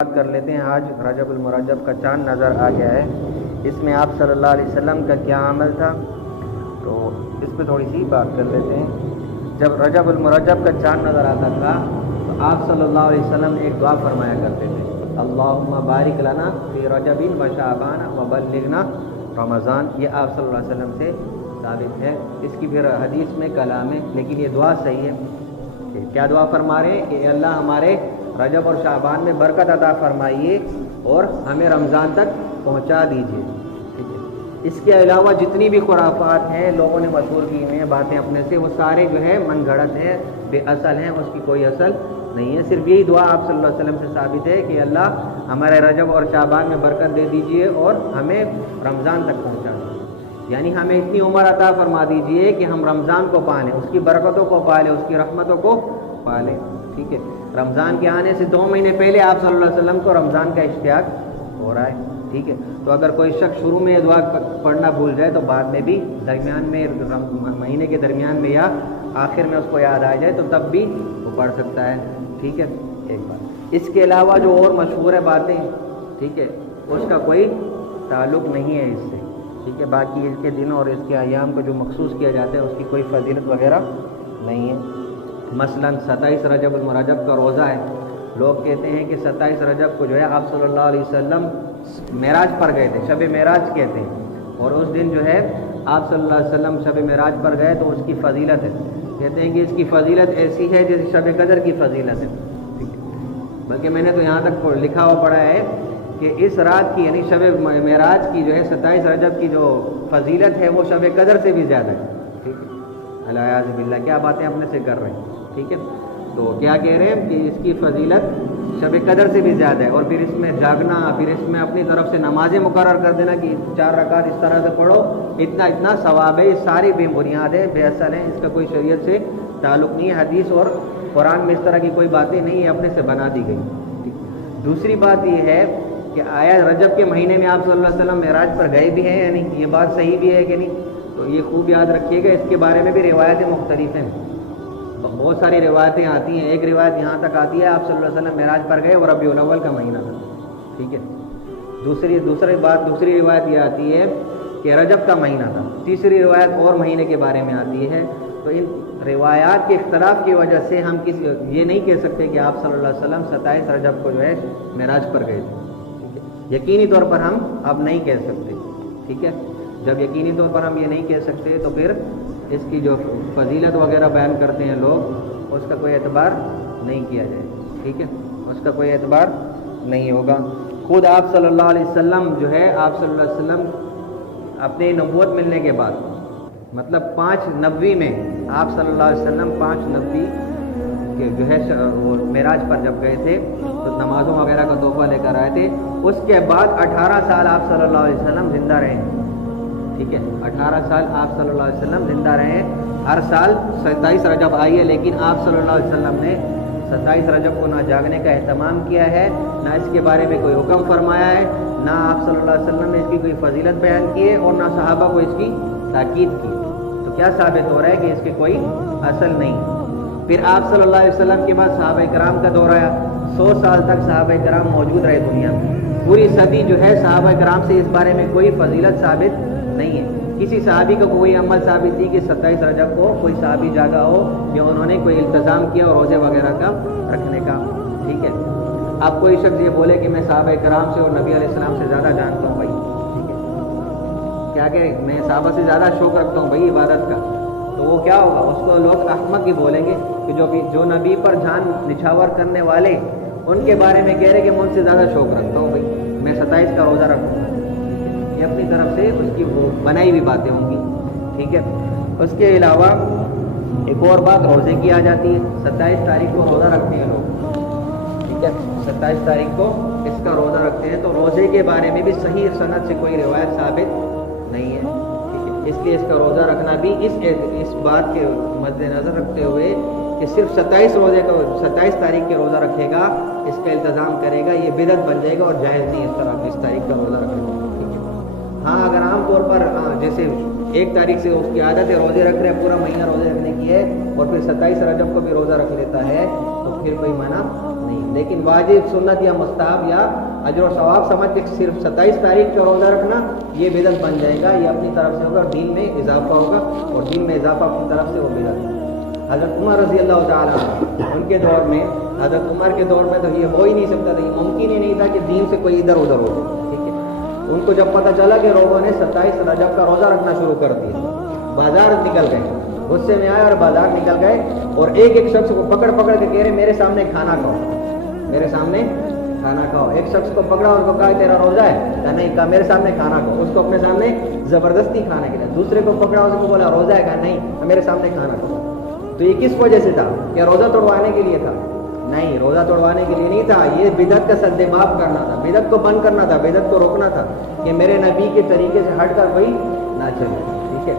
بات کر لیتے ہیں. آج رجب المرجب کا چاند نظر آ گیا ہے. اس میں آپ صلی اللہ علیہ وسلم کا کیا عمل تھا، تو اس پہ تھوڑی سی بات کر لیتے ہیں. جب رجب المرجب کا چاند نظر آتا تھا تو آپ صلی اللہ علیہ وسلم ایک دعا فرمایا کرتے تھے، اللہم بارک لنا فی رجب و شعبان و بلغنا رمضان. یہ آپ صلی اللہ علیہ وسلم سے ثابت ہے. اس کی پھر حدیث میں کلام ہے، لیکن یہ دعا صحیح ہے. کیا دعا فرما رہے ہیں کہ اللہ ہمارے رجب اور شعبان میں برکت عطا فرمائیے اور ہمیں رمضان تک پہنچا دیجیے. ٹھیک ہے. اس کے علاوہ جتنی بھی خرافات ہیں لوگوں نے مشہور کی ہیں باتیں اپنے سے، وہ سارے جو ہے من گھڑت ہیں، بے اصل ہیں، اس کی کوئی اصل نہیں ہے. صرف یہی دعا آپ صلی اللہ علیہ وسلم سے ثابت ہے کہ اللہ ہمارے رجب اور شعبان میں برکت دے دیجیے اور ہمیں رمضان تک پہنچا دیجیے. یعنی ہمیں اتنی عمر عطا فرما دیجیے کہ ہم رمضان کو پالیں، اس کی برکتوں کو پالیں، اس کی رحمتوں کو پالیں. ٹھیک ہے. رمضان کے آنے سے 2 مہینے پہلے آپ صلی اللہ علیہ وسلم کو رمضان کا اشتیاق ہو رہا ہے. ٹھیک ہے. تو اگر کوئی شخص شروع میں یہ دعا پڑھنا بھول جائے تو بعد میں بھی درمیان میں مہینے کے درمیان میں یا آخر میں اس کو یاد آ جائے تو تب بھی وہ پڑھ سکتا ہے. ٹھیک ہے. ایک بات اس کے علاوہ جو اور مشہور ہے باتیں، ٹھیک ہے، اس کا کوئی تعلق نہیں ہے اس سے. ٹھیک ہے. باقی اس کے دنوں اور اس کے ایام کو جو مخصوص کیا جاتا ہے اس کی کوئی فضیلت وغیرہ نہیں ہے. مثلا 27 رجب المرجب کا روزہ ہے. لوگ کہتے ہیں کہ 27 رجب کو جو ہے آپ صلی اللہ علیہ وسلم معراج پر گئے تھے، شب معراج کہتے ہیں، اور اس دن جو ہے آپ صلی اللہ علیہ وسلم شب معراج پر گئے تو اس کی فضیلت ہے. کہتے ہیں کہ اس کی فضیلت ایسی ہے جیسے شب قدر کی فضیلت ہے. ٹھیک ہے. بلکہ میں نے تو یہاں تک لکھا ہوا پڑھا ہے کہ اس رات کی یعنی شب معراج کی جو ہے 27 رجب کی جو فضیلت ہے وہ شب قدر سے بھی زیادہ ہے. ٹھیک ہے. الیاذ باللہ، کیا باتیں اپنے سے کر رہے ہیں. ٹھیک ہے. تو کیا کہہ رہے ہیں کہ اس کی فضیلت شب قدر سے بھی زیادہ ہے، اور پھر اس میں جاگنا، پھر اس میں اپنی طرف سے نمازیں مقرر کر دینا کہ 4 رکعت اس طرح سے پڑھو، اتنا ثواب ہے. یہ ساری بے بنیاد ہے، بے اصل ہیں، اس کا کوئی شریعت سے تعلق نہیں ہے. حدیث اور قرآن میں اس طرح کی کوئی باتیں نہیں ہیں، اپنے سے بنا دی گئی. دوسری بات یہ ہے کہ آیا رجب کے مہینے میں آپ صلی اللہ علیہ وسلم معراج پر گئے بھی ہیں یا نہیں، یہ بات صحیح بھی ہے کہ نہیں. تو یہ خوب یاد رکھیے گا. اس کے بارے میں بھی روایتیں مختلف ہیں، بہت ساری روایتیں آتی ہیں. ایک روایت یہاں تک آتی ہے آپ صلی اللہ علیہ وسلم معراج پر گئے اور ربیع الاول کا مہینہ تھا. ٹھیک ہے. دوسری روایت یہ آتی ہے کہ رجب کا مہینہ تھا. تیسری روایت اور مہینے کے بارے میں آتی ہے. تو ان روایات کے اختلاف کی وجہ سے ہم یہ نہیں کہہ سکتے کہ آپ صلی اللہ علیہ وسلم 27 رجب کو جو ہے معراج پر گئے تھے. ٹھیک ہے. یقینی طور پر ہم اب نہیں کہہ سکتے. ٹھیک ہے. جب یقینی طور پر ہم یہ نہیں کہہ سکتے تو پھر اس کی جو فضیلت وغیرہ بیان کرتے ہیں لوگ، اس کا کوئی اعتبار نہیں کیا جائے. ٹھیک ہے. اس کا کوئی اعتبار نہیں ہوگا. خود آپ صلی اللہ علیہ وسلم جو ہے آپ صلی اللہ علیہ وسلم اپنے نبوت ملنے کے بعد، مطلب 5 نبوی میں آپ صلی اللہ علیہ وسلم 5 نبوی کے جو ہے وہ معراج پر جب گئے تھے تو نمازوں وغیرہ کا تحفہ لے کر آئے تھے. اس کے بعد 18 سال آپ صلی اللہ علیہ وسلم زندہ رہے. ٹھیک ہے. 18 سال آپ صلی اللہ علیہ وسلم زندہ رہے. ہر سال 27 رجب آئی ہے، لیکن آپ صلی اللہ علیہ وسلم نے 27 رجب کو نہ جاگنے کا اہتمام کیا ہے، نہ اس کے بارے میں کوئی حکم فرمایا ہے، نہ آپ صلی اللہ علیہ وسلم نے اس کی کوئی فضیلت بیان کی ہے، اور نہ صحابہ کو اس کی تاکید کی. تو کیا ثابت ہو رہا ہے کہ اس کے کوئی اصل نہیں. پھر آپ صلی اللہ علیہ وسلم کے بعد صحابہ کرام کا دور آیا. 100 سال تک صحابہ کرام موجود رہے دنیا میں. پوری صدی جو ہے صحابہ کرام سے اس بارے میں کوئی فضیلت ثابت نہیں ہے. کسی صحابی کو کوئی عمل ثابت نہیں کہ 27 رجب کو کوئی صحابی جاگا ہو یا انہوں نے کوئی التزام کیا اور روزے وغیرہ کا رکھنے کا. ٹھیک ہے. اب کوئی شخص یہ بولے کہ میں صحابہ کرام سے اور نبی علیہ السلام سے زیادہ جانتا ہوں بھائی. ٹھیک ہے. کیا کہ میں صحابہ سے زیادہ شوق رکھتا ہوں بھائی عبادت کا، تو وہ کیا ہوگا؟ اس کو لوگ احمق ہی بولیں گے کہ جو نبی پر جان نچھاور کرنے والے ان کے بارے میں کہہ رہے کہ میں ان سے زیادہ شوق رکھتا ہوں بھائی، میں 27 کا روزہ رکھوں گا. یہ اپنی طرف سے اس کی وہ بنائی ہوئی باتیں ہوں گی. ٹھیک ہے. اس کے علاوہ ایک اور بات روزے کی آ جاتی ہے. 27 تاریخ کو روزہ رکھتے ہیں لوگ. ٹھیک ہے. 27 تاریخ کو اس کا روزہ رکھتے ہیں. تو روزے کے بارے میں بھی صحیح سند سے کوئی روایت ثابت نہیں ہے. ٹھیک ہے. اس لیے اس کا روزہ رکھنا بھی اس بات کے مد نظر رکھتے ہوئے کہ صرف 27 تاریخ کے روزہ رکھے گا، اس کا التزام کرے گا، یہ بدعت بن جائے گا اور جائز نہیں اس طرح 20 تاریخ کا روزہ رکھے گا. ہاں اگر عام طور پر جیسے 1 تاریخ سے اس کی عادت ہے روزے رکھ رہے ہیں، پورا مہینہ روزے رکھنے کی ہے، اور پھر 27 رجب کو بھی روزہ رکھ لیتا ہے، تو پھر کوئی منع نہیں. لیکن واجب سنت یا مستحب یا اجر و ثواب سمجھ کے صرف 27 تاریخ کا روزہ رکھنا یہ بدعت بن جائے گا. یہ اپنی طرف سے ہوگا اور دین میں اضافہ ہوگا, اور دین میں اضافہ اپنی طرف سے وہ بدعت ہے. حضرت عمر رضی اللہ تعالیٰ ان کے دور میں, حضرت عمر کے دور میں تو یہ ہو ہی نہیں سکتا تھا, یہ ممکن ہی نہیں تھا کہ دین سے کوئی ادھر ادھر ہو. ٹھیک ہے, ان کو جب پتہ چلا کہ لوگوں نے 27 رجب کا روزہ رکھنا شروع کر دیا, بازار نکل گئے, غصے میں آئے اور بازار نکل گئے اور ایک ایک شخص کو پکڑ پکڑ کے کہہ رہے میرے سامنے کھانا کھاؤ, میرے سامنے کھانا کھاؤ. ایک شخص کو پکڑا اور اس کو کہا تیرا روزہ ہے, کہا نہیں, کہا میرے سامنے کھانا کھاؤ. اس کو اپنے سامنے زبردستی کھانا کھلایا. دوسرے کو پکڑا, اس کو بولا روزہ ہے, کہا نہیں, میرے سامنے کھانا کھاؤ. تو یہ کس وجہ سے تھا؟ کیا روزہ توڑوانے کے لیے تھا؟ نہیں, روزہ توڑوانے کے لیے نہیں تھا. یہ بدعت کا سد باب کرنا تھا, بدعت کو بند کرنا تھا, بدعت کو روکنا تھا کہ میرے نبی کے طریقے سے ہٹ کر کوئی نہ چلے. ٹھیک ہے,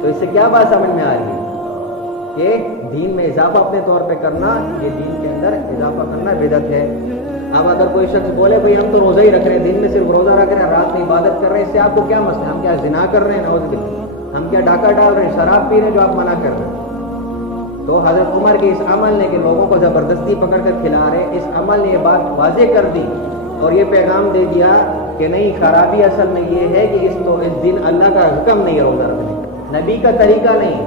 تو اس سے کیا بات سمجھ میں آ رہی ہے کہ دین میں اضافہ اپنے طور پہ کرنا, یہ دین کے اندر اضافہ کرنا بدعت ہے. اب اگر کوئی شخص بولے بھائی ہم تو روزہ ہی رکھ رہے ہیں, دن میں صرف روزہ رکھ رہے ہیں, رات میں عبادت کر رہے ہیں, اس سے آپ کو کیا مسئلہ؟ ہم کیا زنا کر رہے ہیں؟ نعوذ باللہ, ہم کیا ڈاکہ ڈال رہے ہیں, شراب پی رہے ہیں جو آپ منع کر رہے ہیں؟ تو حضرت عمر کے اس عمل نے کہ لوگوں کو زبردستی پکڑ کر کھلا رہے, اس عمل نے یہ بات واضح کر دی اور یہ پیغام دے دیا کہ نہیں, خرابی اصل میں یہ ہے کہ اس دن اللہ کا حکم نہیں ہے روزہ رکھنے, نبی کا طریقہ نہیں,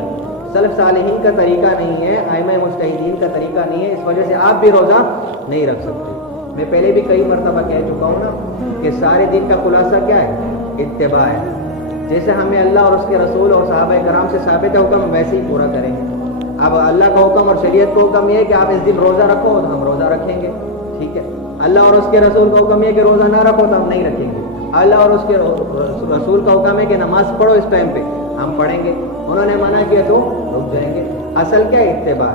سلف صالحین کا طریقہ نہیں ہے, ائمہ مجتہدین کا طریقہ نہیں ہے. اس وجہ سے آپ بھی روزہ نہیں رکھ سکتے. میں پہلے بھی کئی مرتبہ کہہ چکا ہوں نا کہ سارے دین کا خلاصہ کیا ہے؟ اتباع ہے. جیسے ہمیں اللہ اور اس کے رسول اور صحابہ کرام سے ثابت ہے حکم, ویسے ہی پورا کریں گے. اب اللہ کا حکم اور شریعت کا حکم یہ ہے کہ آپ اس دن روزہ رکھو تو ہم روزہ رکھیں گے. ٹھیک ہے, اللہ اور اس کے رسول کا حکم یہ ہے کہ روزہ نہ رکھو تو ہم نہیں رکھیں گے. اللہ اور اس کے رسول کا حکم ہے کہ نماز پڑھو اس ٹائم پہ, ہم پڑھیں گے. انہوں نے منع کیا تو رک جائیں گے. اصل کیا ہے؟ اتباع.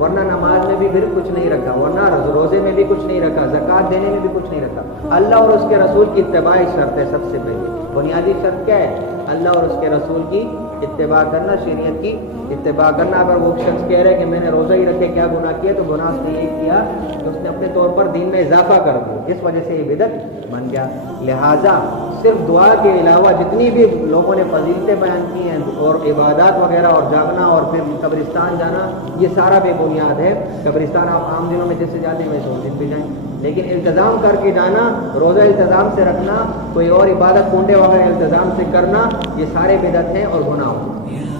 ورنہ نماز میں بھی پھر کچھ نہیں رکھا, ورنہ روزے میں بھی کچھ نہیں رکھا, زکوٰۃ دینے میں بھی کچھ نہیں رکھا. اللہ اور اس کے رسول کی اتباع شرط ہے. سب سے پہلے بنیادی شرط کیا ہے؟ اللہ اور اس کے رسول کی اتباع کرنا, شریعت کی اتباع کرنا. اگر وہ شخص کہہ رہے کہ میں نے روزہ ہی رکھے, کیا گناہ کیا؟ تو گناہ اس نے یہ کیا کہ اس نے اپنے طور پر دین میں اضافہ کر دیا, اس وجہ سے یہ بدعت بن گیا. لہٰذا صرف دعا کے علاوہ جتنی بھی لوگوں نے فضیلتیں بیان کی ہیں اور عبادات وغیرہ اور جاگنا اور پھر قبرستان جانا, یہ سارا بے بنیاد ہے. قبرستان آپ عام دنوں میں جیسے جاتے ہیں ویسے اس دن بھی جائیں, لیکن التزام کر کے جانا, روزہ التزام سے رکھنا, کوئی اور عبادت کنڈے وغیرہ التزام سے کرنا, یہ سارے بدعت ہیں اور گناہ.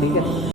ٹھیک ہے.